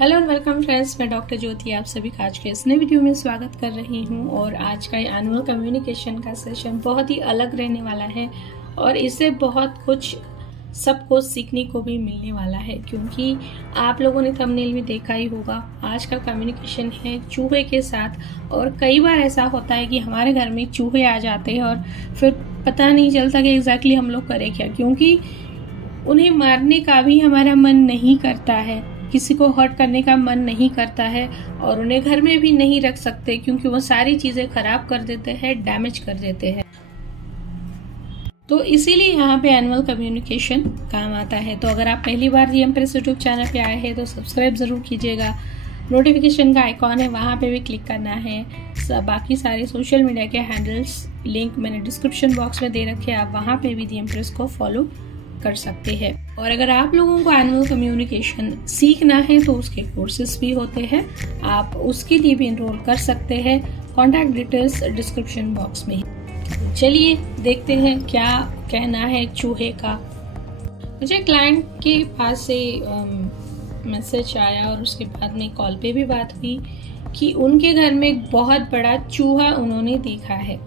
Hello and welcome friends, मैं doctor ज्योति आप सभी का आज के इस नए वीडियो में स्वागत कर रही हूं। और आज का ये एनुअल कम्युनिकेशन का सेशन बहुत ही अलग रहने वाला है और इससे बहुत कुछ सबको सीखने को भी मिलने वाला है, क्योंकि आप लोगों ने थंबनेल में देखा ही होगा आज का कम्युनिकेशन है चूहे के साथ। और कई बार ऐसा होता है कि हमारे घर में चूहे आ जाते हैं और फिर पता नहीं चलता कि एग्जैक्टली हम लोग करें क्या, क्योंकि उन्हें मारने का भी हमारा मन नहीं करता है, किसी को हर्ट करने का मन नहीं करता है और उन्हें घर में भी नहीं रख सकते क्योंकि वो सारी चीजें खराब कर देते हैं, डैमेज कर देते हैं। तो इसीलिए यहाँ पे एनुअल कम्युनिकेशन काम आता है। तो अगर आप पहली बार जी एमप्रेस यूट्यूब चैनल पे आए हैं तो सब्सक्राइब जरूर कीजिएगा। नोटिफिकेशन का आइकॉन है, वहाँ पे भी क्लिक करना है। बाकी सारे सोशल मीडिया के हैंडल्स लिंक मैंने डिस्क्रिप्शन बॉक्स में दे रखे हैं, आप वहाँ पे भी जी एमप्रेस को फॉलो कर सकते हैं। और अगर आप लोगों को एनुअल कम्युनिकेशन सीखना है तो उसके कोर्सेज भी होते हैं, आप उसके लिए भी एनरोल कर सकते हैं। कॉन्टैक्ट डिटेल्स डिस्क्रिप्शन बॉक्स में। चलिए देखते हैं क्या कहना है चूहे का। मुझे क्लाइंट के पास से मैसेज आया और उसके बाद में कॉल पे भी बात हुई कि उनके घर में एक बहुत बड़ा चूहा उन्होंने देखा है।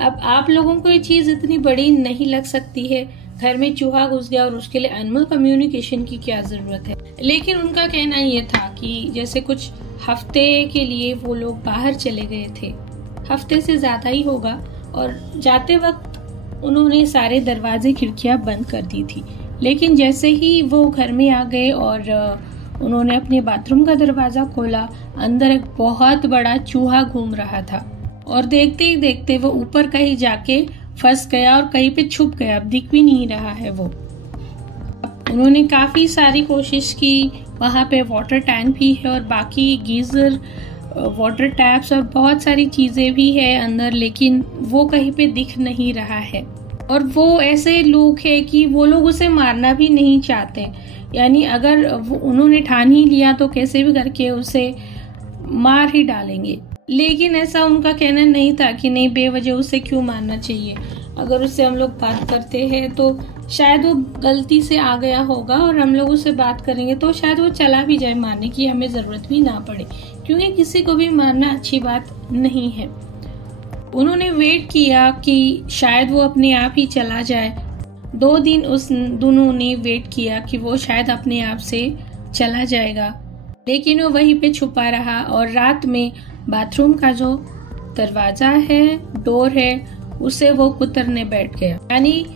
अब आप लोगों को ये चीज इतनी बड़ी नहीं लग सकती है, घर में चूहा घुस गया और उसके लिए एनुअल कम्युनिकेशन की क्या जरूरत है। लेकिन उनका कहना ये था कि जैसे कुछ हफ्ते के लिए वो लोग बाहर चले गए थे, हफ्ते से ज्यादा ही होगा, और जाते वक्त उन्होंने सारे दरवाजे खिड़कियां बंद कर दी थी। लेकिन जैसे ही वो घर में आ गए और उन्होंने अपने बाथरूम का दरवाजा खोला, अंदर एक बहुत बड़ा चूहा घूम रहा था और देखते ही देखते वो ऊपर कहीं जाके फंस गया और कहीं पे छुप गया, अब दिख भी नहीं रहा है वो। उन्होंने काफी सारी कोशिश की, वहां पे वाटर टैंक भी है और बाकी गीजर, वाटर टैप्स और बहुत सारी चीजें भी है अंदर, लेकिन वो कहीं पे दिख नहीं रहा है। और वो ऐसे लोग हैं कि वो लोग उसे मारना भी नहीं चाहते, यानी अगर उन्होंने ठान ही लिया तो कैसे भी करके उसे मार ही डालेंगे। लेकिन ऐसा उनका कहना नहीं था कि नहीं, बेवजह उसे क्यों मारना चाहिए। अगर उससे हम लोग बात करते हैं तो शायद वो गलती से आ गया होगा और हम लोग उससे बात करेंगे तो शायद वो चला भी जाए, मारने की हमें जरूरत भी ना पड़े, क्योंकि किसी को भी मारना अच्छी बात नहीं है। उन्होंने वेट किया कि शायद वो अपने आप ही चला जाए। 2 दिन उस दोनों ने वेट किया कि वो शायद अपने आप से चला जाएगा, लेकिन वो वहीं पे छुपा रहा। और रात में बाथरूम का जो दरवाजा है, डोर है, उसे वो कुतरने बैठ गया। यानी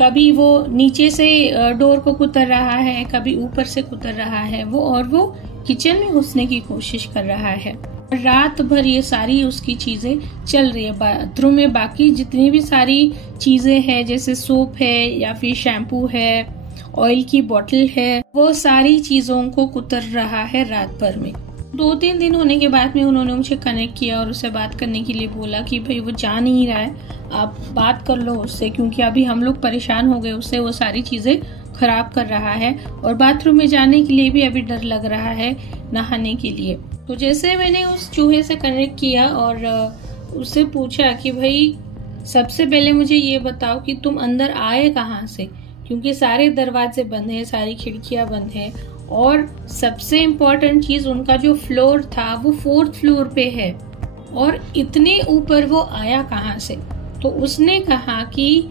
कभी वो नीचे से डोर को कुतर रहा है, कभी ऊपर से कुतर रहा है वो, और वो किचन में घुसने की कोशिश कर रहा है। रात भर ये सारी उसकी चीजें चल रही है। बाथरूम में बाकी जितनी भी सारी चीजें हैं, जैसे सोप है या फिर शैम्पू है, ऑयल की बोतल है, वो सारी चीजों को कुतर रहा है रात भर में। 2-3 दिन होने के बाद में उन्होंने मुझे कनेक्ट किया और उससे बात करने के लिए बोला कि भाई वो जा नहीं रहा है, आप बात कर लो उससे, क्योंकि अभी हम लोग परेशान हो गए उससे, वो सारी चीजें खराब कर रहा है और बाथरूम में जाने के लिए भी अभी डर लग रहा है, नहाने के लिए। तो जैसे मैंने उस चूहे से कनेक्ट किया और उससे पूछा कि भाई सबसे पहले मुझे ये बताओ कि तुम अंदर आए कहाँ से, क्योंकि सारे दरवाजे बंद है, सारी खिड़कियां बंद है, और सबसे इम्पोर्टेंट चीज उनका जो फ्लोर था वो 4th फ्लोर पे है, और इतने ऊपर वो आया कहाँ से। तो उसने कहा कि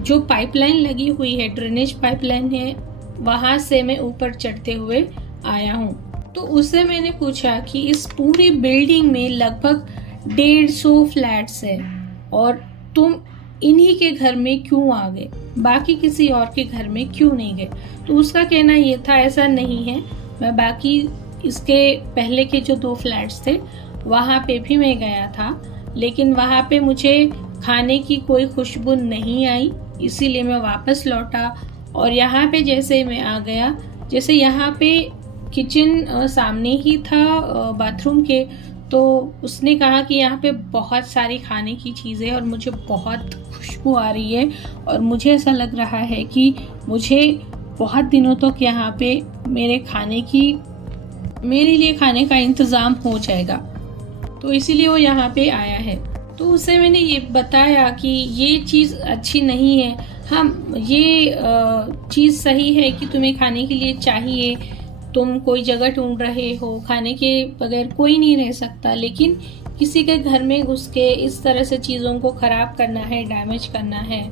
जो पाइपलाइन लगी हुई है, ड्रेनेज पाइपलाइन है, वहां से मैं ऊपर चढ़ते हुए आया हूँ। तो उससे मैंने पूछा कि इस पूरी बिल्डिंग में लगभग 150 फ्लैट्स है और तुम इन्हीं के घर में क्यों आ गए, बाकी किसी और के घर में क्यों नहीं गए। तो उसका कहना ये था, ऐसा नहीं है, मैं बाकी इसके पहले के जो 2 फ्लैट्स थे वहां पे भी मैं गया था, लेकिन वहां पे मुझे खाने की कोई खुशबू नहीं आई, इसीलिए मैं वापस लौटा। और यहाँ पे जैसे मैं आ गया, जैसे यहाँ पे किचन सामने ही था बाथरूम के, तो उसने कहा कि यहाँ पे बहुत सारी खाने की चीजें और मुझे बहुत खुशबू आ रही है और मुझे ऐसा लग रहा है कि मुझे बहुत दिनों तक यहाँ पे मेरे लिए खाने का इंतजाम हो जाएगा, तो इसीलिए वो यहाँ पे आया है। तो उसे मैंने ये बताया कि ये चीज अच्छी नहीं है, हम ये चीज सही है कि तुम्हें खाने के लिए चाहिए, तुम कोई जगह ढूंढ रहे हो, खाने के बगैर कोई नहीं रह सकता, लेकिन किसी के घर में घुस के इस तरह से चीज़ों को खराब करना है, डैमेज करना है,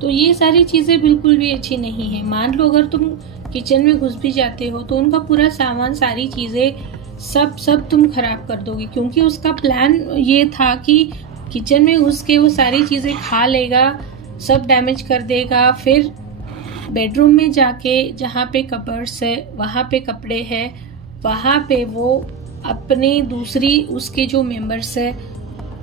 तो ये सारी चीज़ें बिल्कुल भी अच्छी नहीं है। मान लो अगर तुम किचन में घुस भी जाते हो तो उनका पूरा सामान, सारी चीज़ें सब तुम खराब कर दोगे, क्योंकि उसका प्लान ये था कि किचन में घुस के वो सारी चीज़ें खा लेगा, सब डैमेज कर देगा, फिर बेडरूम में जाके जहाँ पे कबर्ड्स है, वहाँ पे कपड़े हैं, वहाँ पे वो अपने दूसरी उसके जो मेंबर्स है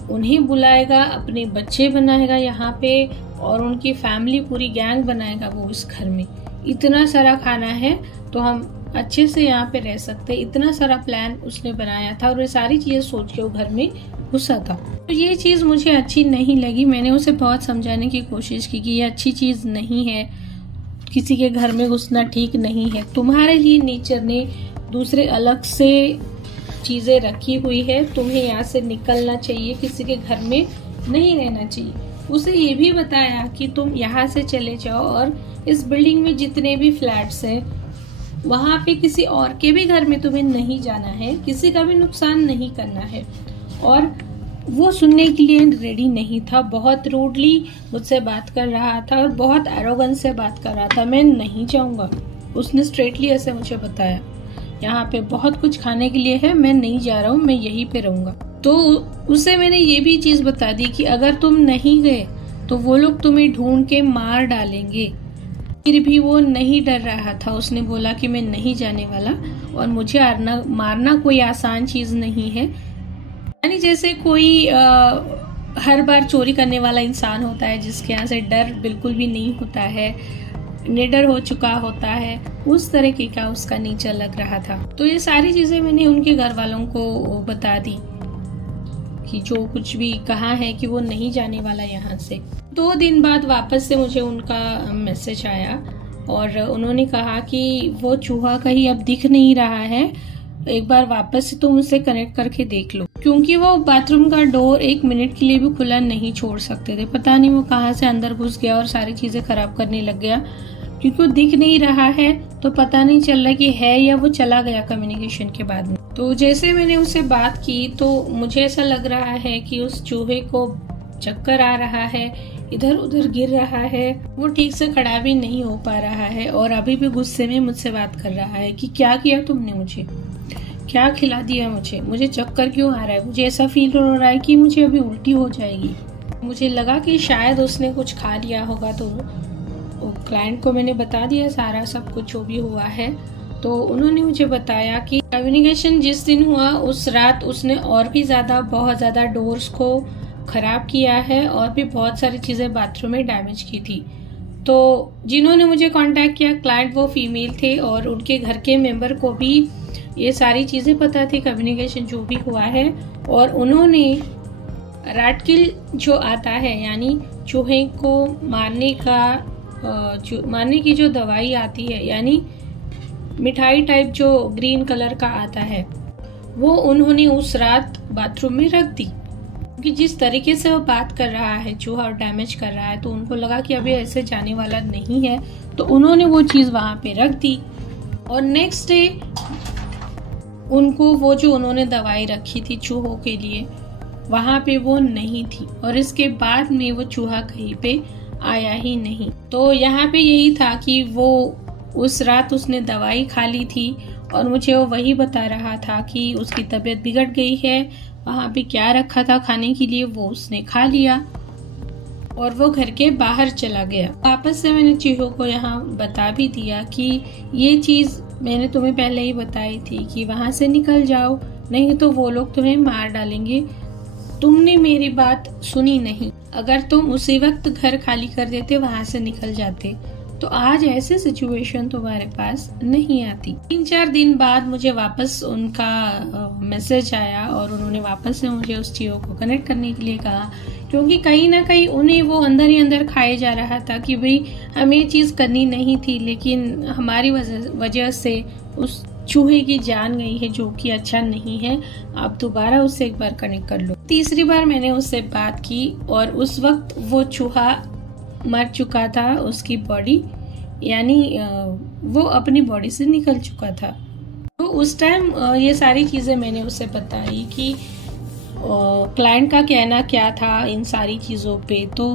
उन्हें बुलाएगा, अपने बच्चे बनाएगा यहाँ पे, और उनकी फैमिली पूरी गैंग बनाएगा वो इस घर में। इतना सारा खाना है तो हम अच्छे से यहाँ पे रह सकते, इतना सारा प्लान उसने बनाया था और ये सारी चीजें सोच के वो घर में घुसा था। तो ये चीज मुझे अच्छी नहीं लगी। मैंने उसे बहुत समझाने की कोशिश की कि ये अच्छी चीज नहीं है, किसी के घर में घुसना ठीक नहीं है। तुम्हारे लिए नेचर ने दूसरे अलग से चीजें रखी हुई है, तुम्हें यहाँ से निकलना चाहिए, किसी के घर में नहीं रहना चाहिए। उसे ये भी बताया कि तुम यहाँ से चले जाओ और इस बिल्डिंग में जितने भी फ्लैट्स हैं वहां पे किसी और के भी घर में तुम्हें नहीं जाना है, किसी का भी नुकसान नहीं करना है। और वो सुनने के लिए रेडी नहीं था, बहुत रूडली मुझसे बात कर रहा था और बहुत एरोगेंस से बात कर रहा था। मैं नहीं जाऊंगा, उसने स्ट्रेटली ऐसे मुझे बताया, यहाँ पे बहुत कुछ खाने के लिए है, मैं नहीं जा रहा हूँ, मैं यहीं पे रहूंगा। तो उसे मैंने ये भी चीज बता दी कि अगर तुम नहीं गए तो वो लोग तुम्हें ढूंढ के मार डालेंगे। फिर भी वो नहीं डर रहा था, उसने बोला कि मैं नहीं जाने वाला और मुझे मारना कोई आसान चीज नहीं है। यानी जैसे कोई हर बार चोरी करने वाला इंसान होता है जिसके यहाँ से डर बिल्कुल भी नहीं होता है, निडर हो चुका होता है, उस तरीके का उसका नेचर लग रहा था। तो ये सारी चीजें मैंने उनके घर वालों को बता दी कि जो कुछ भी कहा है कि वो नहीं जाने वाला यहाँ से। 2 दिन बाद वापस से मुझे उनका मैसेज आया और उन्होंने कहा कि वो चूहा कहीं अब दिख नहीं रहा है, एक बार वापस से तुम उससे कनेक्ट करके देख लो, क्योंकि वो बाथरूम का डोर 1 मिनट के लिए भी खुला नहीं छोड़ सकते थे। पता नहीं वो कहाँ से अंदर घुस गया और सारी चीजें खराब करने लग गया, क्योंकि वो दिख नहीं रहा है तो पता नहीं चल रहा कि है या वो चला गया कम्युनिकेशन के बाद में। तो जैसे मैंने उससे बात की तो मुझे ऐसा लग रहा है कि उस चूहे को चक्कर आ रहा है, इधर उधर गिर रहा है, वो ठीक से खड़ा भी नहीं हो पा रहा है और अभी भी गुस्से में मुझसे बात कर रहा है कि क्या किया तुमने मुझे, क्या खिला दिया मुझे चक्कर क्यों आ रहा है, मुझे ऐसा फील हो रहा है कि मुझे अभी उल्टी हो जाएगी। मुझे लगा कि शायद उसने कुछ खा लिया होगा, तो क्लाइंट को मैंने बता दिया सारा सब कुछ जो भी हुआ है। तो उन्होंने मुझे बताया कि कम्युनिकेशन जिस दिन हुआ उस रात उसने और भी बहुत ज्यादा डोर्स को खराब किया है और भी बहुत सारी चीजें बाथरूम में डैमेज की थी। तो जिन्होंने मुझे कांटेक्ट किया क्लाइंट वो फीमेल थे और उनके घर के मेंबर को भी ये सारी चीजें पता थी, कम्युनिकेशन जो भी हुआ है। और उन्होंने रैट किल जो आता है यानी चूहे को मारने की जो दवाई आती है, यानी मिठाई टाइप जो ग्रीन कलर का आता है, वो उन्होंने उस रात बाथरूम में रख दी। क्योंकि जिस तरीके से वो बात कर रहा है चूहा और डैमेज कर रहा है, तो उनको लगा कि अभी ऐसे जाने वाला नहीं है, तो उन्होंने वो चीज वहां पे रख दी। और नेक्स्ट डे उनको वो जो उन्होंने दवाई रखी थी चूहों के लिए वहां पे वो नहीं थी, और इसके बाद में वो चूहा कहीं पे आया ही नहीं। तो यहाँ पे यही था कि वो उस रात उसने दवाई खा ली थी और मुझे वो वही बता रहा था कि उसकी तबीयत बिगड़ गई है, वहां पे क्या रखा था खाने के लिए वो उसने खा लिया और वो घर के बाहर चला गया। वापस से मैंने चूहों को यहाँ बता भी दिया कि ये चीज मैंने तुम्हें पहले ही बताई थी कि वहां से निकल जाओ, नहीं तो वो लोग तुम्हें मार डालेंगे। तुमने मेरी बात सुनी नहीं, अगर तुम उसी वक्त घर खाली कर देते, वहां से निकल जाते, तो आज ऐसे सिचुएशन तुम्हारे पास नहीं आती। 3-4 दिन बाद मुझे वापस उनका मैसेज आया और उन्होंने वापस से मुझे उस चीजों को कनेक्ट करने के लिए कहा, क्योंकि कहीं ना कहीं उन्हें वो अंदर ही अंदर खाए जा रहा था कि भाई हमें ये चीज करनी नहीं थी, लेकिन हमारी वजह से उस चूहे की जान गई है, जो कि अच्छा नहीं है। आप दोबारा उससे एक बार कनेक्ट कर लो। तीसरी बार मैंने उससे बात की और उस वक्त वो चूहा मर चुका था, उसकी बॉडी यानी वो अपनी बॉडी से निकल चुका था। तो उस टाइम ये सारी चीज़ें मैंने उसे बताई कि क्लाइंट का कहना क्या था इन सारी चीज़ों पे। तो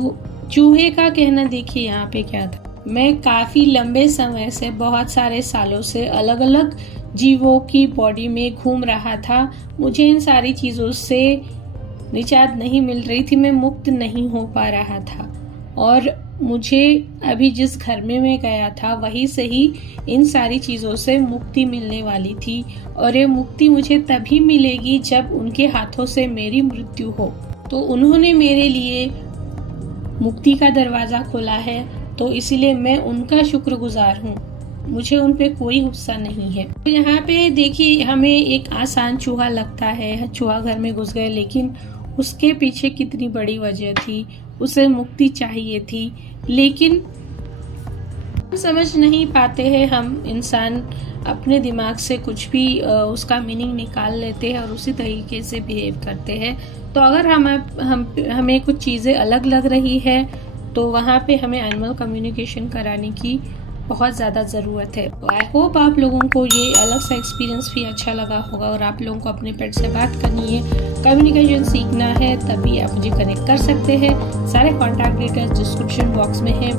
चूहे का कहना देखिए यहाँ पे क्या था। मैं काफ़ी लंबे समय से, बहुत सारे सालों से अलग अलग जीवों की बॉडी में घूम रहा था। मुझे इन सारी चीज़ों से निजात नहीं मिल रही थी, मैं मुक्त नहीं हो पा रहा था। और मुझे अभी जिस घर में मैं गया था वहीं से ही इन सारी चीज़ों से मुक्ति मिलने वाली थी। और ये मुक्ति मुझे तभी मिलेगी जब उनके हाथों से मेरी मृत्यु हो। तो उन्होंने मेरे लिए मुक्ति का दरवाज़ा खोला है, तो इसीलिए मैं उनका शुक्रगुजार हूँ। मुझे उन पे कोई गुस्सा नहीं है। तो यहाँ पे देखिए, हमें एक आसान चूहा लगता है, चूहा घर में घुस गए, लेकिन उसके पीछे कितनी बड़ी वजह थी। उसे मुक्ति चाहिए थी, लेकिन समझ नहीं पाते हैं। हम इंसान अपने दिमाग से कुछ भी उसका मीनिंग निकाल लेते हैं और उसी तरीके से बिहेव करते हैं। तो अगर हमें कुछ चीज़ें अलग लग रही है तो वहाँ पे हमें एनिमल कम्युनिकेशन कराने की बहुत ज़्यादा ज़रूरत है। तो आई होप आप लोगों को ये अलग सा एक्सपीरियंस भी अच्छा लगा होगा और आप लोगों को अपने पेट से बात करनी है, कम्युनिकेशन सीखना है, तभी आप मुझे कनेक्ट कर सकते हैं। सारे कॉन्टैक्ट डिटेल्स डिस्क्रिप्शन बॉक्स में है।